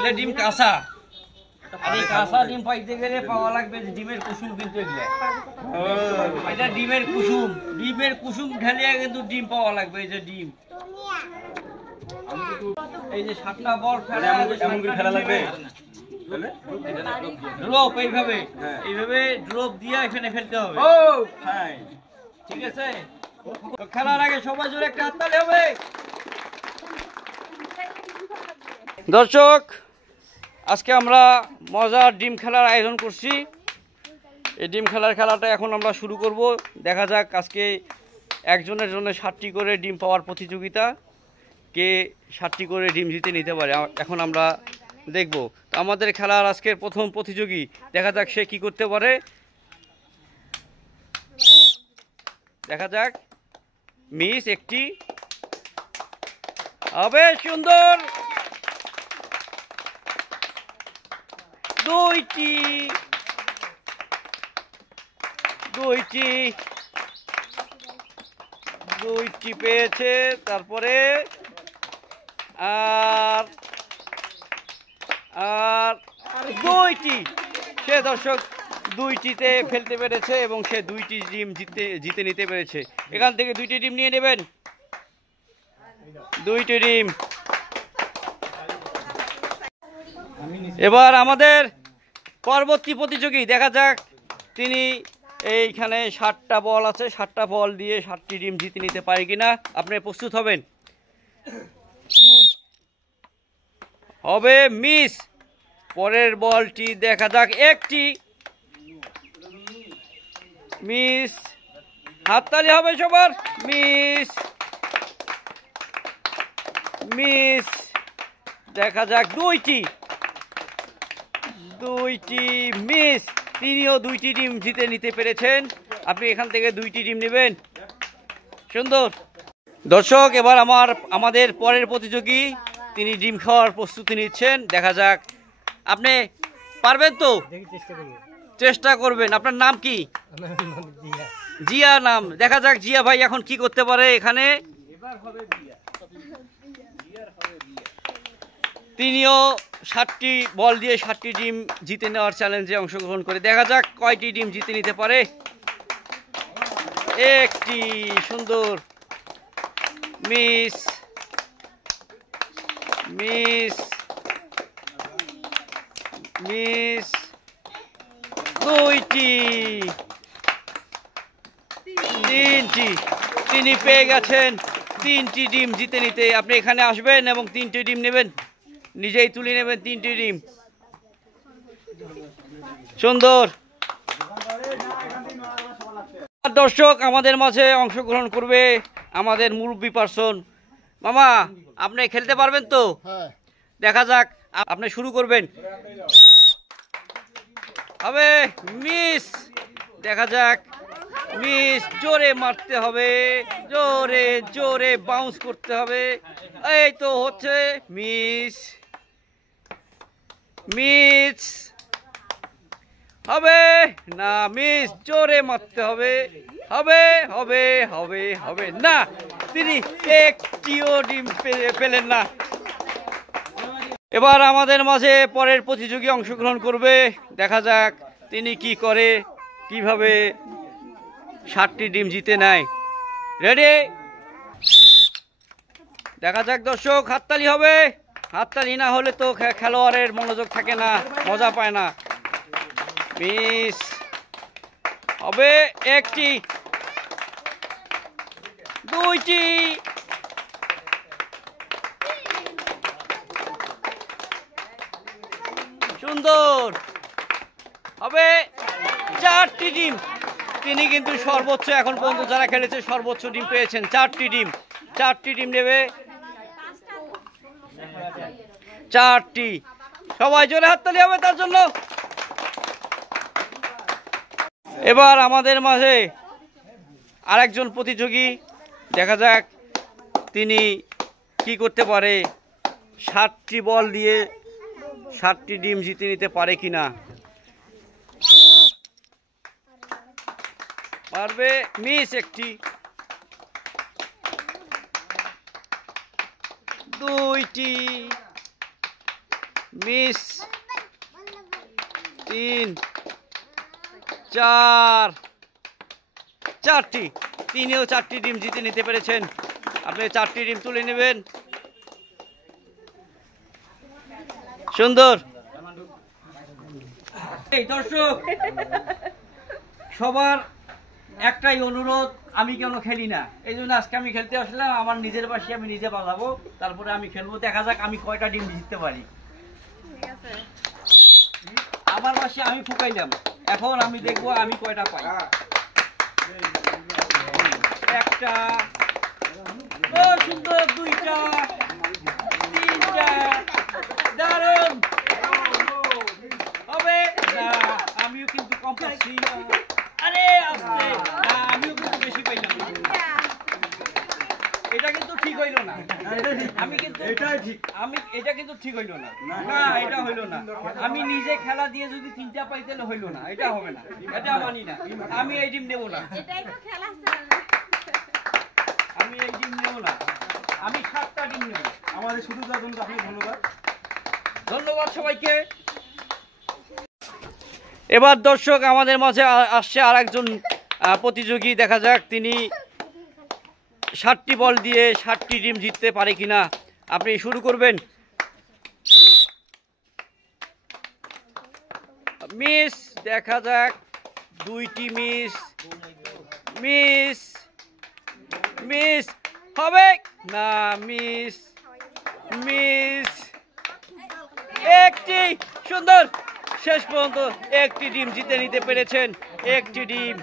এগুলা ডিম কাঁচা, আর এই কাঁচা ডিম পাইতে গেলে পাওয়া লাগবে ডিমের কুসুম, কিন্তু এগুলা এটা ডিমের কুসুম, ডিমের কুসুম ঢালিয়া কিন্তু ডিম পাওয়া লাগবে। এই যে ডিম, এই যে 7টা বল এমন করে ফেলা লাগবে, ড্রপ এইভাবে এইভাবে ড্রপ দিয়ে এখানে ফেলতে হবে। ও ফাইন, ঠিক আছে। তো খেলার আগে সবাই জোরে একটা হাততালি হবে। দর্শক, আজকে আমরা মজার ডিম খেলার আয়োজন করছি। এই ডিম খেলাটা এখন আমরা শুরু করব। দেখা যাক আজকে একজনের জন্য 7টি করে ডিম পাওয়ার প্রতিযোগিতা, কে 7টি করে ডিম জিতে নিতে পারে এখন আমরা দেখব। তো আমাদের খেলার আজকের প্রথম প্রতিযোগী, দেখা যাক সে কি করতে পারে। দেখা যাক, মিস একটি হবে, সুন্দর, দুইটি পেয়েছে। তারপরে আর দুইটি, সে দর্শক 2টিতে ফেলতে পেরেছে এবং সে 2টি ডিম জিতে নিতে পেরেছে। এখান থেকে 2টি ডিম নিয়ে নেবেন, 2টি ডিম। এবার আমাদের পরবর্তী প্রতিযোগী, দেখা যাক তিনি এইখানে 7টা বল আছে, 7টা বল দিয়ে 7টি ডিম জিতে নিতে পারে কিনা। আপনি প্রস্তুত হবেন? হবে মিস। পরের বলটি দেখা যাক, একটি মিস, হাততালি হবে সবার। মিস। দেখা যাক, 2টি মিস। তিনিও 2টি ডিম জিতে নিতে পেরেছেন। আপনি এখান থেকে 2টি ডিম নেবেন, সুন্দর। দর্শক, এবার আমাদের পরের প্রতিযোগী, তিনি ডিম খাওয়ার প্রস্তুতি নিচ্ছেন। দেখা যাক, আপনি পারবেন তো? চেষ্টা করবেন। আপনার নাম কি? জিয়া নাম। দেখা যাক জিয়া ভাই এখন কি করতে পারে এখানে। তিনিও 7টি বল দিয়ে 7টি ডিম জিতে নেওয়ার চ্যালেঞ্জে অংশগ্রহণ করে। দেখা যাক কয়টি ডিম জিতে নিতে পারে। একটি, সুন্দর, মিস। 2টি, 3টি, তিনি পেয়ে গেছেন 3টি ডিম জিতে নিতে। আপনি এখানে আসবেন এবং 3টি ডিম নেবেন, নিজেই তুলে নেবেন 3টি ডিম, সুন্দর। দর্শক, আমাদের মাঝে অংশগ্রহণ করবে আমাদের মুরব্বী পার্সন। মামা, আপনি খেলতে পারবেন তো? দেখা যাক, আপনি শুরু করবেন। হবে মিস। দেখা যাক, মিস। জোরে মারতে হবে, জোরে বাউন্স করতে হবে। এই তো হচ্ছে, মিস। হবে না, মিস। জোরে মারতে হবে। হবে না। তিনি একটিও ডিম পেলেন না। এবার আমাদের মাঝে পরের প্রতিযোগী অংশগ্রহণ করবে। দেখা যাক তিনি কি করে, কিভাবে 7টি ডিম জিতে নেয়। রেডি? দেখা যাক দর্শক, হাততালি হবে। হাততালি না হলে তো খেলোয়াড়ের মনোযোগ থাকে না, মজা পায় না। মিস। হবে একটি, 2টি, সুন্দর। হবে 4টি ডিম। তিনি কিন্তু সর্বোচ্চ, এখন পর্যন্ত যারা খেলেছে সর্বোচ্চ ডিম পেয়েছেন। 4টি ডিম নেবে, 4টি। সবাই জোরে হাততালি হবে তার জন্য। এবার আমাদের মাঝে আরেকজন প্রতিযোগী, দেখা যাক তিনি কি করতে পারে। 7টি বল দিয়ে 7টি ডিম জিতে নিতে পারে কিনা। পারবে, মিস একটি, 2টি, মিস 3 4 4টি, তিনিও 4টি ডিম জিতে নিতে পেরেছেন। আপনি 4টি ডিম তুলে নেবেন। সুন্দর। এই দর্শক সবার একটাই অনুরোধ, আমি কেন খেলি না, এই জন্য আজকে আমি খেলতে আসলাম। আমার নিজের বাসি আমি নিজে বাজাবো, তারপরে আমি খেলবো। দেখা যাক আমি কয়টা ডিম জিততে পারি। আমার বাসি আমি ফুকাইলাম, এখন আমি দেখবো আমি কয়টা পাই। একটা, ও সুন্দর, 2টা, 3টা, দারুণ হবে না। আমিও কিন্তু কম পাচ্ছি। আরে আস্তে, আমিও কিন্তু বেশি পাইলাম। এটা কিন্তু ঠিক হইল না। আমি কিন্তু এটা কিন্তু ঠিক হইল না। না, এটা হইল না। আমি নিজে খেলা দিয়ে যদি 3টা পাই তাহলে হইল না, এটা হবে না, এটা মানি না। আমি এই ডিম নেব না, আমি এই ডিম নেব না, আমি 7টা ডিম নেব। আমাদের শুধু আপনাকে ধন্যবাদ। ধন্যবাদ সবাইকে। এবার দর্শক আমাদের মাঝে আসছে আর একজন প্রতিযোগী। দেখা যাক তিনি 7টি বল দিয়ে 7টি ডিম জিততে পারে কিনা। আপনি শুরু করবেন। মিস, দেখা যাক, 2টি মিস, মিস, মিস হবে না, মিস, মিস, 1টি। সুন্দর, শেষ পর্যন্ত 1টি ডিম জিতে নিতে পেরেছেন। 1টি ডিম।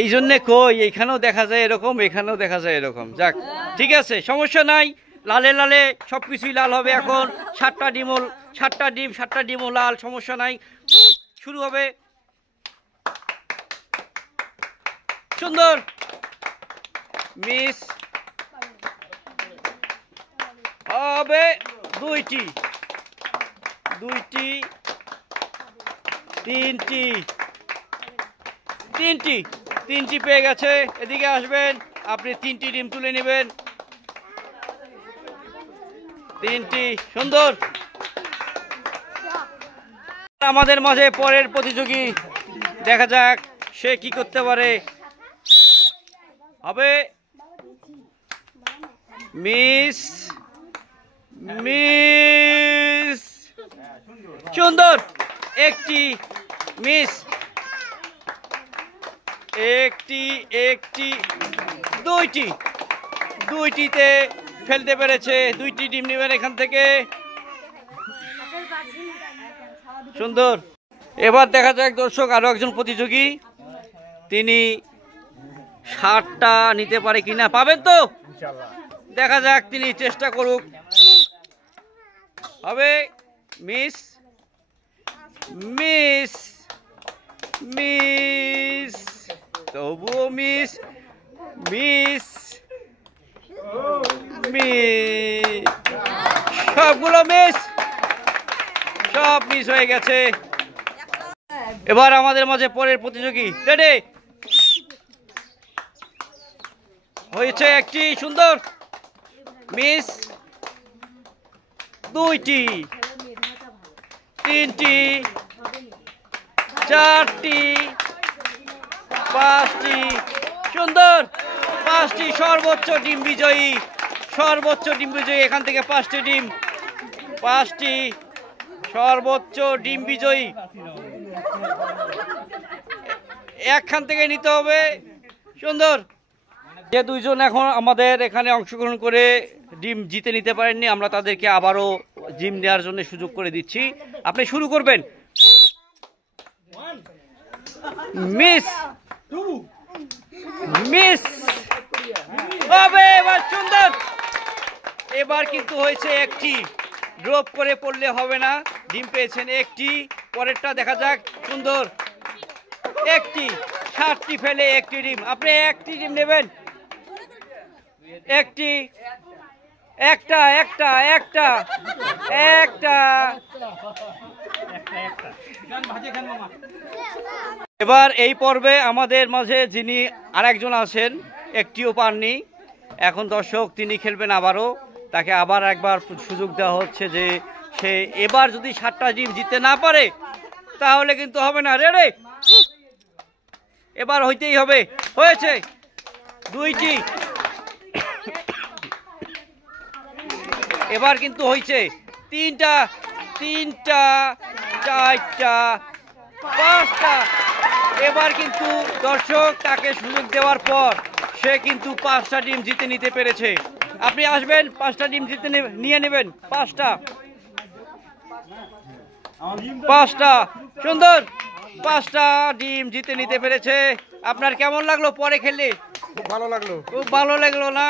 এই জন্যে কই, এইখানেও দেখা যায় এরকম, এখানেও দেখা যায় এরকম। যাক, ঠিক আছে, সমস্যা নাই। লালে লালে সবকিছুই লাল হবে এখন। 7টা ডিমও লাল, সমস্যা নাই। শুরু হবে। সুন্দর, মিস হবে 2টি, 3টি পেয়ে গেছে। এদিকে আসবেন, আপনি 3টি ডিম তুলে নেবেন। 3টি, সুন্দর। আমাদের মাঝে পরের প্রতিযোগী, দেখা যাক সে কি করতে পারে। হবে মিস, মিস, সুন্দর, 1টি মিস, 1টি, 2টিতে ফেলতে পেরেছে। 2টি ডিম নেবেন এখান থেকে। সুন্দর। এবার দেখা যাক দর্শক আরো একজন প্রতিযোগী, তিনি 7টা নিতে পারে কিনা। পাবেন তো? দেখা যাক, তিনি চেষ্টা করুক। হবে মিস, মিস, মিস, তবুও মিস, মিস, মিস, সবগুলো মিস, সব মিস হয়ে গেছে। এবার আমাদের মাঝে পরের প্রতিযোগী রেডি হয়েছে। 1টি, সুন্দর, মিস, 2টি, 3টি, 4টি, 5টি, সুন্দর, 5টি, সর্বোচ্চ ডিম বিজয়ী, সর্বোচ্চ ডিম বিজয়ী। এখান থেকে 5টি ডিম, 5টি, সর্বোচ্চ ডিম বিজয়ী। একখান থেকে নিতে হবে। সুন্দর। যে 2জন এখন আমাদের এখানে অংশগ্রহণ করে ডিম জিতে নিতে পারেননি, আমরা তাদেরকে আবারও ডিম নেওয়ার জন্য সুযোগ করে দিচ্ছি। আপনি শুরু করবেন। মিস, মিস হবে। এবার সুন্দর, এবার কিন্তু হয়েছে 1টি। ড্রপ করে পড়লে হবে না, ডিম পেয়েছেন 1টি। পরেরটা দেখা যাক। সুন্দর, 1টি, 7টি ফেলে 1টি ডিম। আপনি 1টি ডিম নেবেন। 1টি, একটা, এবার এই পর্বে আমাদের মাঝে যিনি আরেকজন আছেন, 1টিও পাননি। এখন দর্শক তিনি খেলবেন আবারও। তাকে আবার একবার সুযোগ দেওয়া হচ্ছে যে সে এবার যদি 7টা ডিম জিততে না পারে তাহলে কিন্তু হবে না। রেডি, এবার হইতেই হবে। হয়েছে 2টি, এবার কিন্তু হয়েছে 3টা, 3টা, 4টা, 5টা। এবার কিন্তু দর্শক তাকে সুযোগ দেওয়ার পর সে কিন্তু 5টা ডিম জিতে নিতে পেরেছে। আপনি আসবেন, 5টা ডিম জিতে নিয়ে নেবেন। 5টা, সুন্দর, 5টা ডিম জিতে নিতে পেরেছে। আপনার কেমন লাগলো পরে খেলে? খুব ভালো লাগলো। খুব ভালো লাগলো না?